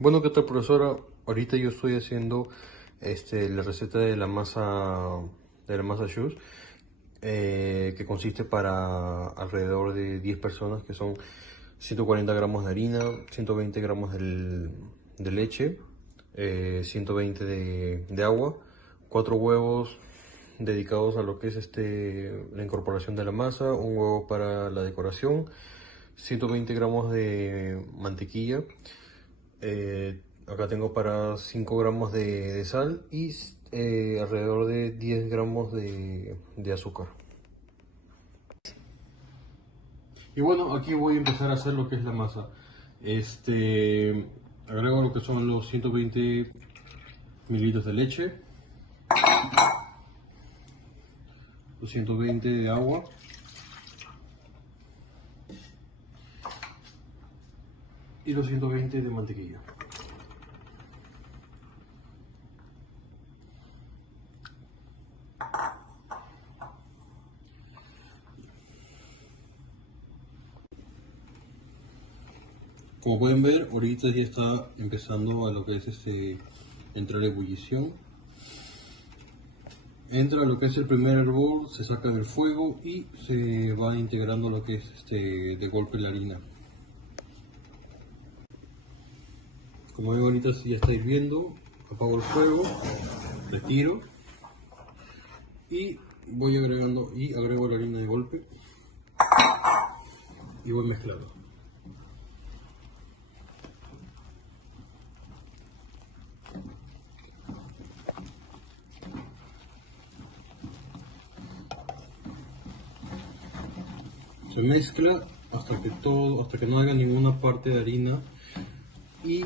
Bueno, ¿qué tal, profesora? Ahorita yo estoy haciendo la receta de la masa shoes, que consiste para alrededor de 10 personas, que son 140 gramos de harina, 120 gramos de leche, 120 de agua, 4 huevos dedicados a lo que es la incorporación de la masa, un huevo para la decoración, 120 gramos de mantequilla. Acá tengo para 5 gramos de sal y alrededor de 10 gramos de azúcar. Y bueno, aquí voy a empezar a hacer lo que es la masa. Agrego lo que son los 120 mililitros de leche, los 120 de agua, y los 120 de mantequilla. Como pueden ver, ahorita ya está empezando a lo que es entrar a ebullición. Entra a lo que es el primer hervor, se saca del fuego y se va integrando lo que es de golpe la harina. Como ven, ahorita ya está hirviendo, apago el fuego, retiro y voy agregando y agrego la harina de golpe y voy mezclando. Se mezcla hasta que no haya ninguna parte de harina y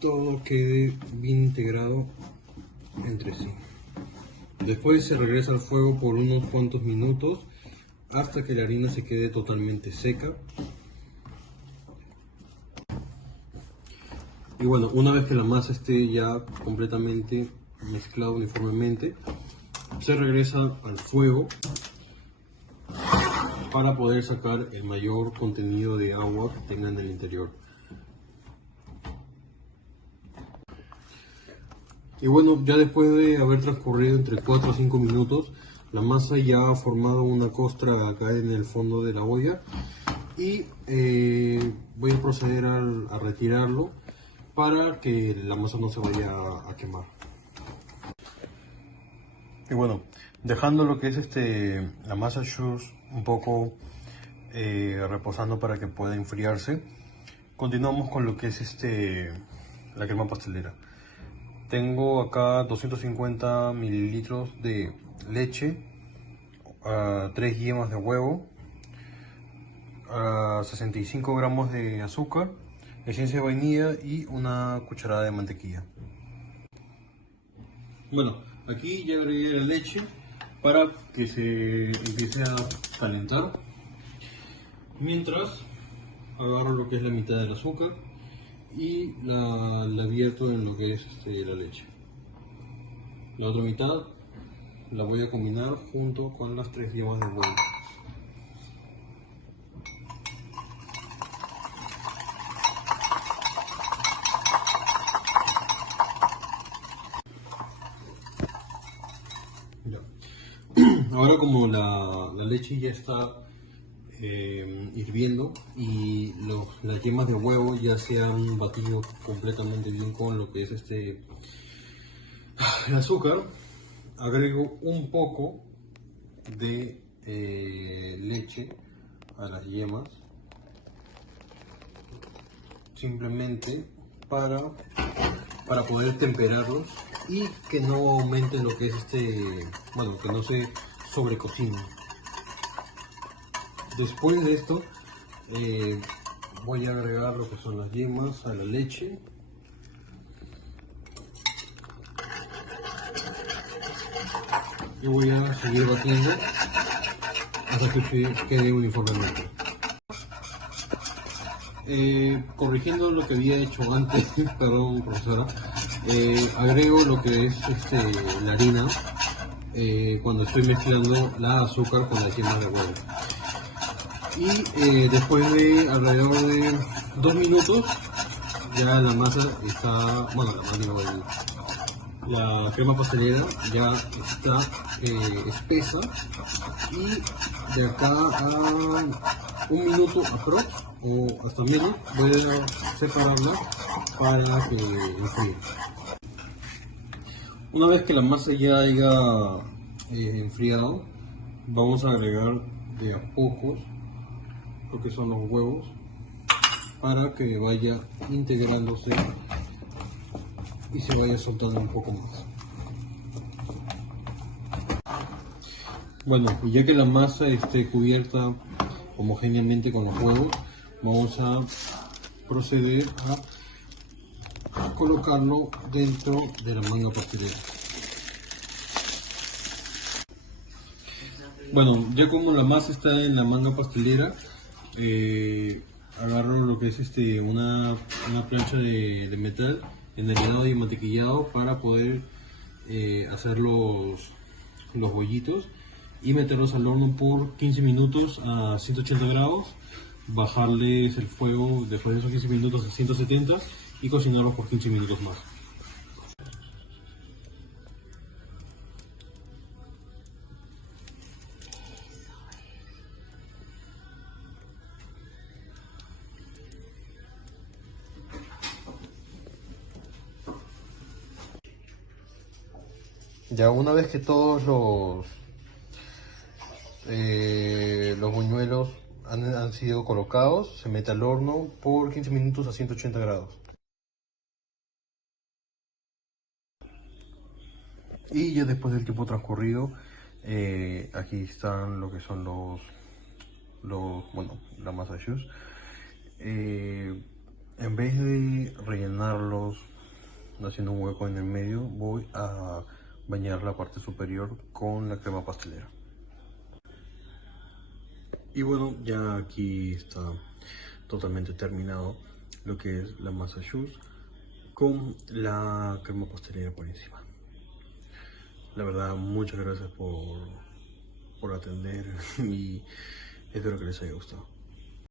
todo quede bien integrado entre sí. Después se regresa al fuego por unos cuantos minutos hasta que la harina se quede totalmente seca. Y bueno, una vez que la masa esté ya completamente mezclada uniformemente, se regresa al fuego para poder sacar el mayor contenido de agua que tenga en el interior. Y bueno, ya después de haber transcurrido entre 4 o 5 minutos, la masa ya ha formado una costra acá en el fondo de la olla y voy a proceder a retirarlo para que la masa no se vaya a quemar. Y bueno, dejando lo que es la masa shoes un poco reposando para que pueda enfriarse, continuamos con lo que es la crema pastelera. Tengo acá 250 mililitros de leche, 3 yemas de huevo, 65 gramos de azúcar, esencia de vainilla y una cucharada de mantequilla. Bueno, aquí ya agregué la leche para que se empiece a calentar. Mientras agarro lo que es la mitad del azúcar y la vierto en lo que es la leche. La otra mitad la voy a combinar junto con las 3 yemas de huevo. Ya. Ahora, como la leche ya está hirviendo y las yemas de huevo ya se han batido completamente bien con lo que es el azúcar, agrego un poco de leche a las yemas, simplemente para poder temperarlos y que no aumente lo que es bueno, que no se sobrecocine. Después de esto voy a agregar lo que son las yemas a la leche y voy a seguir batiendo hasta que se quede uniformemente. Corrigiendo lo que había hecho antes, perdón, profesora, agrego lo que es la harina cuando estoy mezclando la azúcar con la yema de huevo. Y después de alrededor de 2 minutos ya la masa está, bueno, la masa, digo, la crema pastelera ya está espesa, y de acá a un minuto aprox o hasta medio voy a separarla para que enfríe. Una vez que la masa ya haya enfriado, vamos a agregar de a pocos lo que son los huevos para que vaya integrándose y se vaya soltando un poco más. Bueno, y ya que la masa esté cubierta homogéneamente con los huevos, vamos a proceder a colocarlo dentro de la manga pastelera. Bueno, ya como la masa está en la manga pastelera, agarro lo que es una plancha de metal enharinado y mantequillado para poder hacer los bollitos y meterlos al horno por 15 minutos a 180 grados, bajarles el fuego después de esos 15 minutos a 170 y cocinarlos por 15 minutos más. Ya una vez que todos los buñuelos han sido colocados, se mete al horno por 15 minutos a 180 grados. Y ya después del tiempo transcurrido, aquí están lo que son bueno, la masa choux. En vez de rellenarlos haciendo un hueco en el medio, voy a bañar la parte superior con la crema pastelera. Y bueno, ya aquí está totalmente terminado lo que es la masa choux con la crema pastelera por encima. La verdad, muchas gracias por atender y espero que les haya gustado.